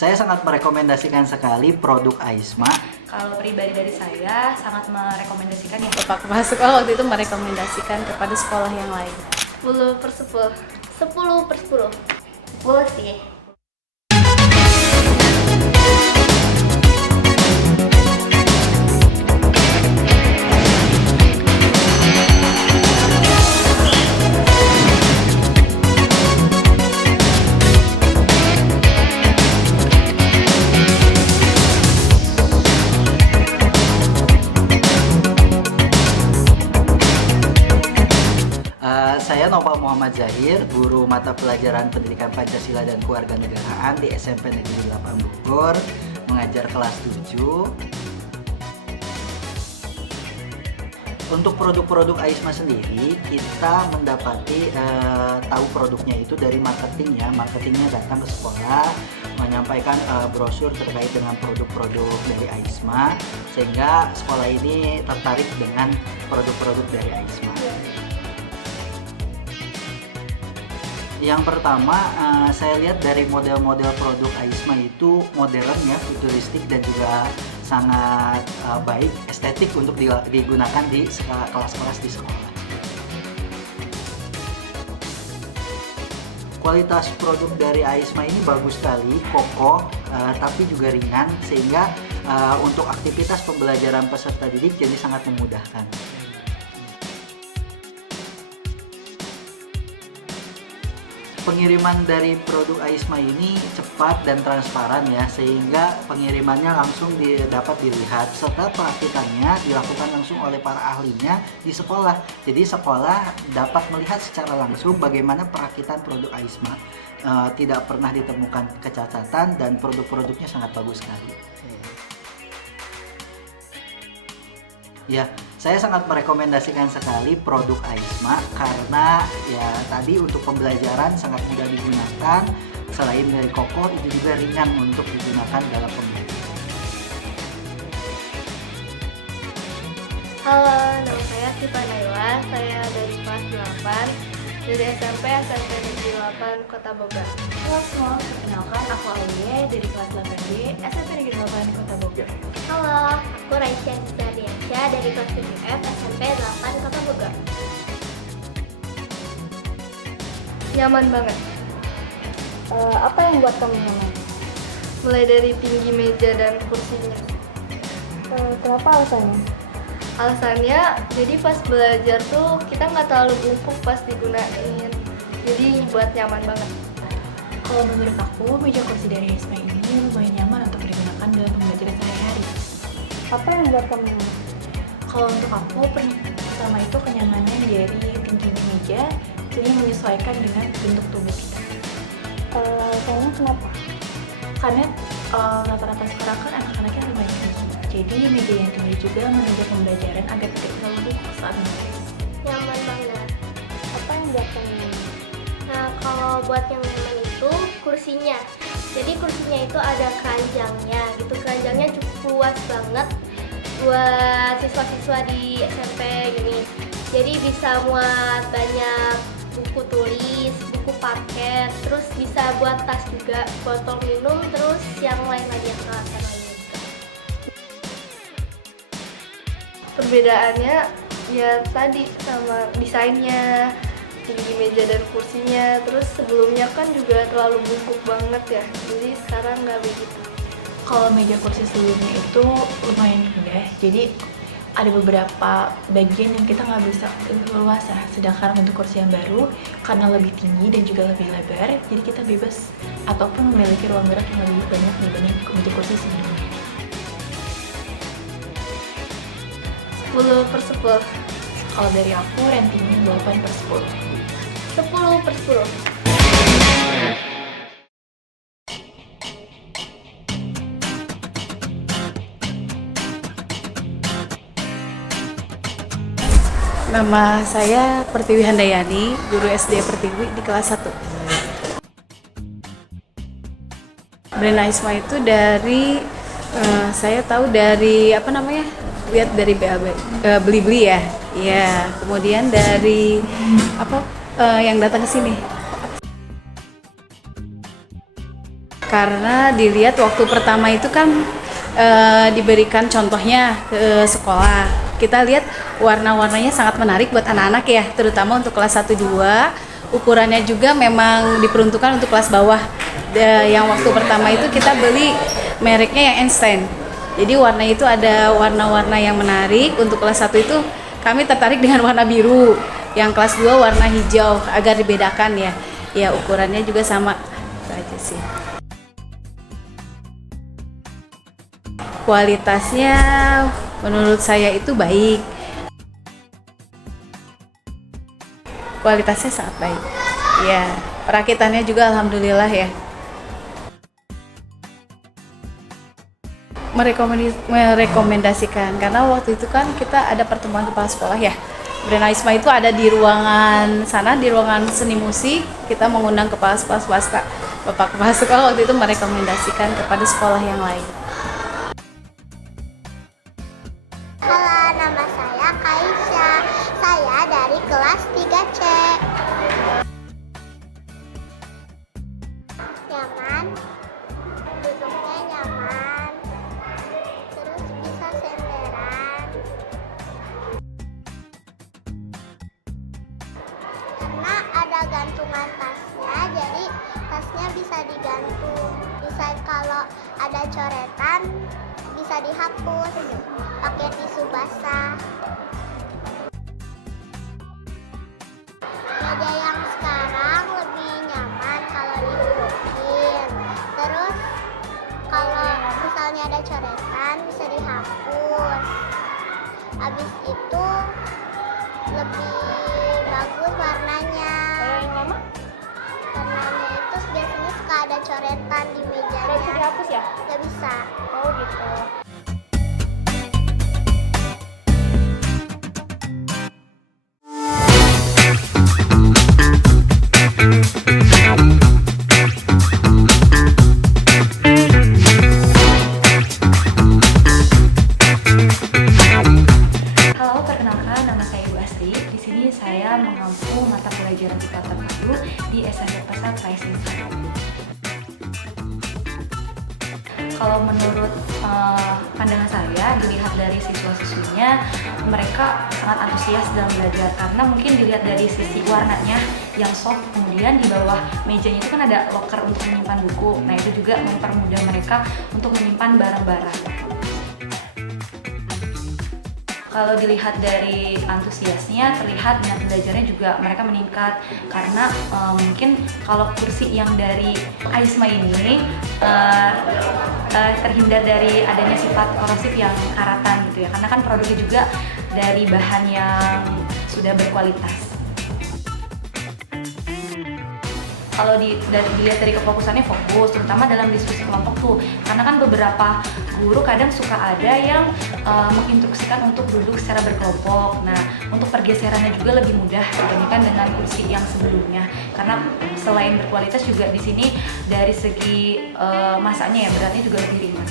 Saya sangat merekomendasikan sekali produk Aisma. Kalau pribadi dari saya sangat merekomendasikan ya. Pak sekolah waktu itu merekomendasikan kepada sekolah yang lain. 10/10. 10/10. 10 sih. Saya Nova Muhammad Zahir, guru mata pelajaran Pendidikan Pancasila dan Kewarganegaraan di SMP Negeri 8 Bogor, mengajar kelas 7. Untuk produk-produk Aisma sendiri, kita mendapati tahu produknya itu dari marketingnya. Marketingnya datang ke sekolah, menyampaikan brosur terkait dengan produk-produk dari Aisma, sehingga sekolah ini tertarik dengan produk-produk dari Aisma. Yang pertama, saya lihat dari model-model produk Aisma itu modern ya, futuristik dan juga sangat baik, estetik untuk digunakan di kelas-kelas di sekolah. Kualitas produk dari Aisma ini bagus sekali, kokoh, tapi juga ringan, sehingga untuk aktivitas pembelajaran peserta didik jadi sangat memudahkan. Pengiriman dari produk Aisma ini cepat dan transparan ya, sehingga pengirimannya langsung dapat dilihat serta perakitannya dilakukan langsung oleh para ahlinya di sekolah. Jadi sekolah dapat melihat secara langsung bagaimana perakitan produk Aisma. Tidak pernah ditemukan kecacatan dan produk-produknya sangat bagus sekali. Ya, saya sangat merekomendasikan sekali produk Aisma karena ya tadi untuk pembelajaran sangat mudah digunakan. Selain dari kokoh, itu juga ringan untuk digunakan dalam pembelajaran. Halo, nama saya Siva Naila. Saya dari kelas 8 dari SMP Negeri 8 Kota Bogor. Halo semua, perkenalkan aku Aulia dari kelas 8B SMP Negeri 8 Kota Bogor. Halo, aku Raisya Diardiansyah dari kelas 7F SMP 8 Kota Bogor. Nyaman banget. Apa yang buat kamu nyaman? Mulai dari tinggi meja dan kursinya. Kenapa alasannya? Alasannya, jadi pas belajar tuh kita nggak terlalu bungkuk pas digunain. Jadi buat nyaman banget. Kalau menurut aku, meja kursi dari Aisma ini lumayan nyaman untuk digunakan dalam pembelajaran sehari-hari. Apa yang buat kamu nyaman? Kalau untuk aku, pertama itu kenyamanan dari tingginya meja, jadi menyesuaikan dengan bentuk tubuh kita. Kayaknya kenapa? Karena rata-rata sekarang kan anak-anaknya lumayan tinggi, jadi meja yang tinggi juga menunjang pembelajaran agar tidak terlalu bungkuk saat menulis. Nyaman banget. Apa yang buat kamu nyaman? Nah, kalau buat yang nyaman itu kursinya. Jadi kursinya itu ada keranjangnya gitu. Keranjangnya cukup luas banget buat siswa-siswa di SMP ini. Jadi bisa muat banyak buku tulis, buku paket, terus bisa buat tas juga, botol minum, terus yang lain lagi yang peralatan lainnya juga. Perbedaannya ya tadi sama desainnya, tinggi meja dan kursinya. Terus sebelumnya kan juga terlalu bungkuk banget ya, jadi sekarang nggak begitu. Kalau meja kursi sebelumnya itu lumayan rendah, jadi ada beberapa bagian yang kita nggak bisa leluasa. Sedangkan untuk kursi yang baru, karena lebih tinggi dan juga lebih lebar, jadi kita bebas ataupun memiliki ruang gerak yang lebih banyak dibanding meja kursi sebelumnya. 10/10. Kalau dari aku, ratingnya 8/10. 10/10. Nama saya Pertiwi Handayani, guru SD Pertiwi di kelas 1. Brand Aisma itu dari saya tahu dari apa namanya? Lihat dari Beli-Beli ya. Iya, kemudian dari apa yang datang ke sini. Karena dilihat waktu pertama itu kan diberikan contohnya ke sekolah. Kita lihat warna-warnanya sangat menarik buat anak-anak ya, terutama untuk kelas 1-2. Ukurannya juga memang diperuntukkan untuk kelas bawah. Yang waktu pertama itu kita beli mereknya yang Einstein. Jadi warna itu ada warna-warna yang menarik. Untuk kelas 1 itu kami tertarik dengan warna biru. Yang kelas 2 warna hijau agar dibedakan ya. Ya ukurannya juga sama. Itu aja sih. Kualitasnya menurut saya itu baik. Kualitasnya sangat baik. Ya, perakitannya juga alhamdulillah ya. Merekomendasikan karena waktu itu kan kita ada pertemuan kepala sekolah ya. Brand Aisma itu ada di ruangan sana, di ruangan seni musik. Kita mengundang kepala sekolah swasta. Bapak kepala sekolah waktu itu merekomendasikan kepada sekolah yang lain. Halo, nama saya Kaisha. Saya dari kelas 3C. Nyaman, duduknya nyaman, terus bisa senderan. Karena ada gantungan tasnya, jadi tasnya bisa digantung. Bisa kalau ada coretan, bisa dihapus pakai tisu basah. Meja yang sekarang lebih nyaman kalau didudukin. Terus kalau misalnya ada coretan bisa dihapus. Habis itu lebih bagus warnanya. Warnanya itu biasanya suka ada coretan di mejanya. Bisa dihapus ya? Gak bisa. Oh gitu. Halo, perkenalkan nama saya Ibu Astri. Di sini saya mengampu mata pelajaran IPA terpadu di SMP Pesat Rising Star. Kalau menurut pandangan saya, dilihat dari siswa-siswinya, mereka sangat antusias dalam belajar karena mungkin dilihat dari sisi warnanya yang soft, kemudian di bawah mejanya itu kan ada loker untuk menyimpan buku. Nah, itu juga mempermudah mereka untuk menyimpan barang-barang. Kalau dilihat dari antusiasnya, terlihat minat belajarnya juga mereka meningkat karena mungkin kalau kursi yang dari Aisma ini terhindar dari adanya sifat korosif yang karatan gitu ya, karena kan produknya juga dari bahan yang sudah berkualitas. Kalau dilihat dari kefokusannya fokus, terutama dalam diskusi kelompok tuh, karena kan beberapa guru kadang suka ada yang menginstruksikan untuk duduk secara berkelompok. Nah, untuk pergeserannya juga lebih mudah dibandingkan dengan kursi yang sebelumnya, karena selain berkualitas juga di sini dari segi masanya ya, beratnya juga lebih ringan.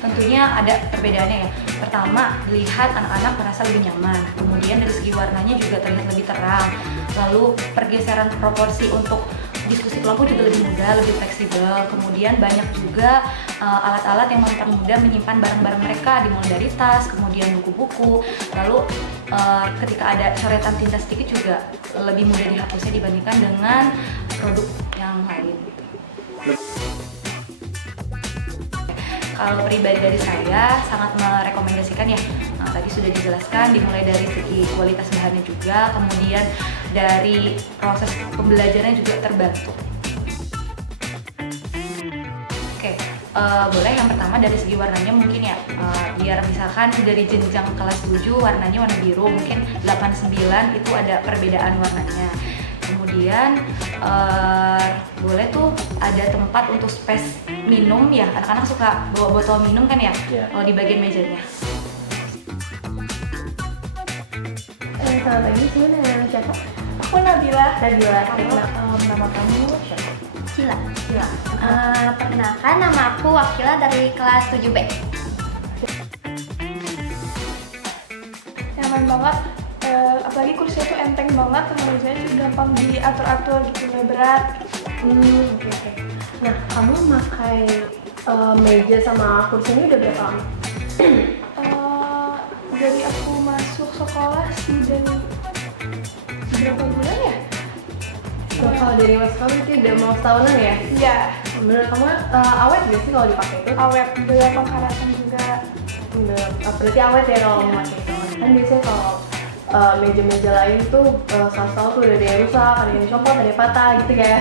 Tentunya ada perbedaannya ya. Pertama, dilihat anak-anak merasa lebih nyaman. Kemudian dari segi warnanya juga terlihat lebih terang. Lalu pergeseran proporsi untuk diskusi kelompok juga lebih mudah, lebih fleksibel. Kemudian banyak juga alat-alat yang mempermudah menyimpan barang-barang mereka, dimulai dari tas, kemudian buku-buku. Lalu ketika ada coretan tinta sedikit juga lebih mudah dihapusnya dibandingkan dengan produk yang lain. Kalau pribadi dari saya sangat merekomendasikan ya. Nah, tadi sudah dijelaskan dimulai dari segi kualitas bahannya juga, kemudian dari proses pembelajarannya juga terbantu. Oke, boleh yang pertama dari segi warnanya mungkin ya, biar misalkan dari jenjang kelas 7 warnanya warna biru, mungkin 8-9 itu ada perbedaan warnanya. Kemudian boleh tuh ada tempat untuk space minum ya, anak-anak suka bawa botol minum kan ya, kalau di bagian mejanya. Selamat pagi, sini nama siapa? Aku Nabila. Nama kamu siapa? Cila. Perkenalkan, nama aku Wakila dari kelas 7B. Nyaman banget apalagi kursinya tuh enteng banget, sama mejanya tuh gampang diatur-atur gitu, nggak berat. Oke. Nah, kamu pakai meja sama kursi ini udah berapa lama? Dari aku masuk sekolah sih, dan berapa bulan ya? Kalau dari mas kamu itu udah mau setahunan ya? Iya, Menurut kamu awet gak sih kalau dipakai itu? awet, udah pengkaratan juga. Berarti awet ya kalau memakai itu. Kan biasanya kalau meja-meja lain tuh salah-salah tuh ada yang rusak, ada yang copot, ada yang patah gitu ya.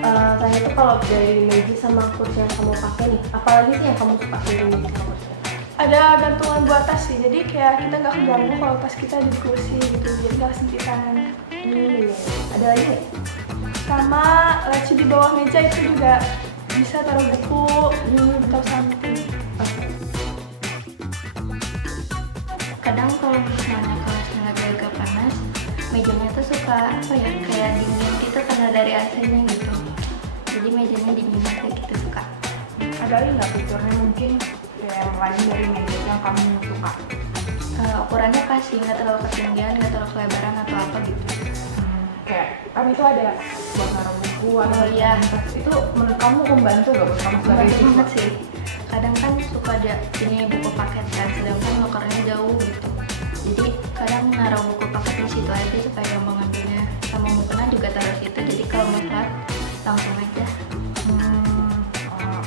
Nah, saya tuh kalau dari meja sama kursi yang kamu pakai nih, apalagi sih yang kamu suka dari meja sama kursi? Ada gantungan buat tas sih, jadi kayak kita nggak keganggu kalau tas kita di kursi gitu, jadi nggak sempitan. Ada lagi nggak? Sama laci di bawah meja itu juga bisa taruh buku atau something. Kadang kalau misalnya kelasnya lagi agak panas, mejanya tuh suka apa ya, kayak dingin gitu karena dari AC-nya gitu. Jadi mejanya dingin aja gitu suka. Ada lagi nggak fiturnya mungkin yang lain dari meja yang kamu suka? Ukurannya kasih, nggak terlalu ketinggian, nggak terlalu kelebaran atau apa gitu. Kayak kan itu ada buat naruh buku atau Oh, iya. itu menurut kamu membantu nggak buat kamu sebagai Membantu siswa? banget sih. Kadang kan suka ada ini buku paket kan, sedangkan lokernya jauh gitu. Jadi kadang naruh buku paket di situ aja supaya gampang ngambilnya. Sama mukena juga taruh situ. Jadi kalau mau kelas langsung aja.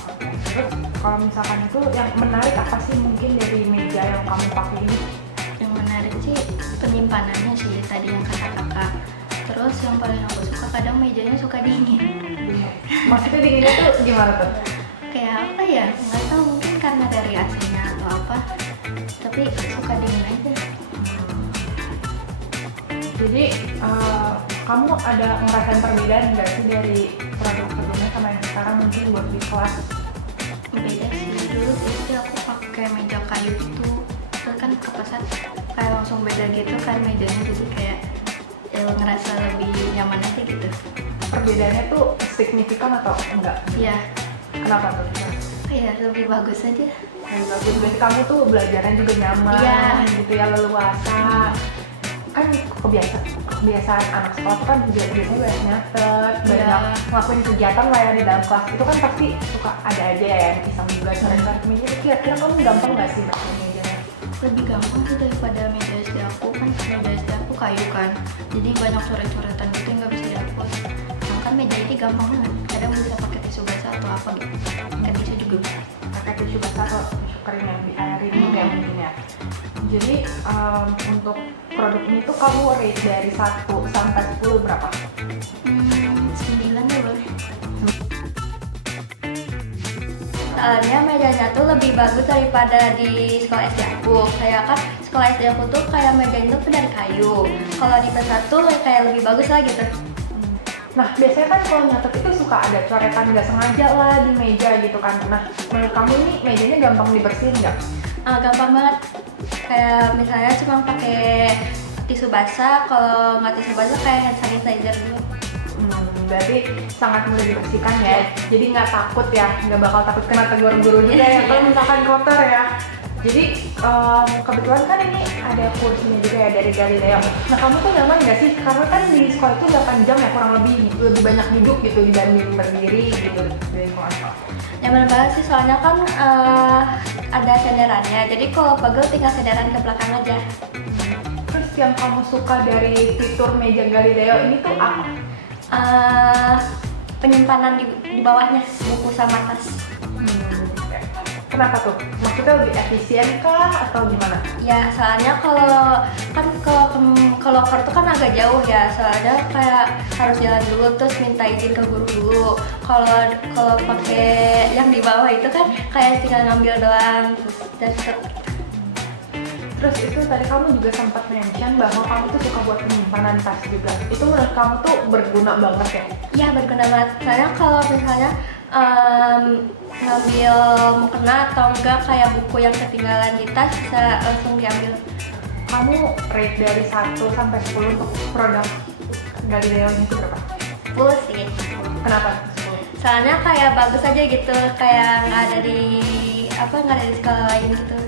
Oke. Terus kalau misalkan itu yang menarik apa sih mungkin dari meja yang kamu pakai ini? Yang menarik sih penyimpanannya sih tadi yang kata kakak. Terus yang paling aku suka kadang mejanya suka dingin. Maksudnya dinginnya tuh gimana tuh? Kayak apa ya? Nggak tahu, mungkin karena dari AC-nya atau apa. Tapi suka dingin aja. Jadi kamu ada ngerasain perbedaan nggak sih dari produk sebelumnya sama yang sekarang mungkin buat di kelas? Beda sih, dulu SD aku pakai meja kayu gitu, terus kan ke pasar kayak langsung beda gitu kan mejanya, jadi kayak ngerasa lebih nyaman aja gitu. Perbedaannya tuh signifikan atau enggak? Iya, Kenapa tuh? kayak lebih bagus aja. Yang bagus, berarti kamu tuh belajarnya juga nyaman Iya. gitu ya, leluasa. Kan kebiasaan anak sekolah tuh kan biasanya banyak nyatet, banyak Iya. ngelakuin kegiatan lah ya di dalam kelas. Itu kan pasti suka ada aja ya yang iseng juga coret-coret meja. Kira-kira kamu gampang nggak sih bikin mejanya? Lebih gampang sih daripada meja SD aku, kan meja SD aku kayu kan, jadi banyak coret-coretan gitu yang nggak bisa dihapus. Nah kan meja ini gampang banget, kadang bisa pakai tisu basah atau apa gitu, pakai tisu juga bisa. Pakai tisu basah atau tisu kering yang diairin gitu ya mungkin ya. Jadi untuk produk ini tuh kamu rate dari 1 sampai 10 berapa? 9 deh boleh. Soalnya mejanya tuh lebih bagus daripada di sekolah SD aku. Kayak kan sekolah SD aku tuh kayak mejanya tuh dari kayu. Kalau di besar tuh kayak lebih bagus lah gitu. Nah, biasanya kan kalau nyatet itu suka ada coretan nggak sengaja lah di meja gitu kan. Nah, menurut kamu ini mejanya gampang dibersihin nggak? Gampang banget. Kayak misalnya cuma pakai tisu basah, kalau nggak tisu basah kayak hand sanitizer dulu. Berarti sangat mudah dibersihkan ya. Jadi nggak takut ya, nggak bakal takut kena tegur guru juga ya kalau misalkan kotor ya. Jadi kebetulan kan ini ada kursinya juga ya dari Galileo. Nah, kamu tuh nyaman nggak sih? Karena kan di sekolah itu 8 jam ya, kurang lebih banyak duduk gitu dibanding berdiri gitu di lingkungan sekolah. Nyaman banget sih, soalnya kan ada senderannya. Jadi kalau pegel tinggal senderan ke belakang aja. Terus yang kamu suka dari fitur meja Galileo ini tuh apa? Penyimpanan di bawahnya, buku sama tas. Kenapa tuh? Maksudnya lebih efisien kah atau gimana? Ya soalnya kalau kan ke loker tuh kan agak jauh ya, soalnya kayak harus jalan dulu terus minta izin ke guru dulu. Kalau pakai yang di bawah itu kan kayak tinggal ngambil doang terus Terus itu tadi kamu juga sempat mention bahwa kamu tuh suka buat penyimpanan tas juga. Itu menurut kamu tuh berguna banget ya? ya berguna banget. Soalnya kalau misalnya ngambil mukena atau enggak kayak buku yang ketinggalan di tas bisa langsung diambil. Kamu rate dari 1 sampai 10 untuk produk Galileo ini tuh berapa? 10 sih. Kenapa 10? Soalnya kayak bagus aja gitu, kayak nggak ada di sekolah lain gitu.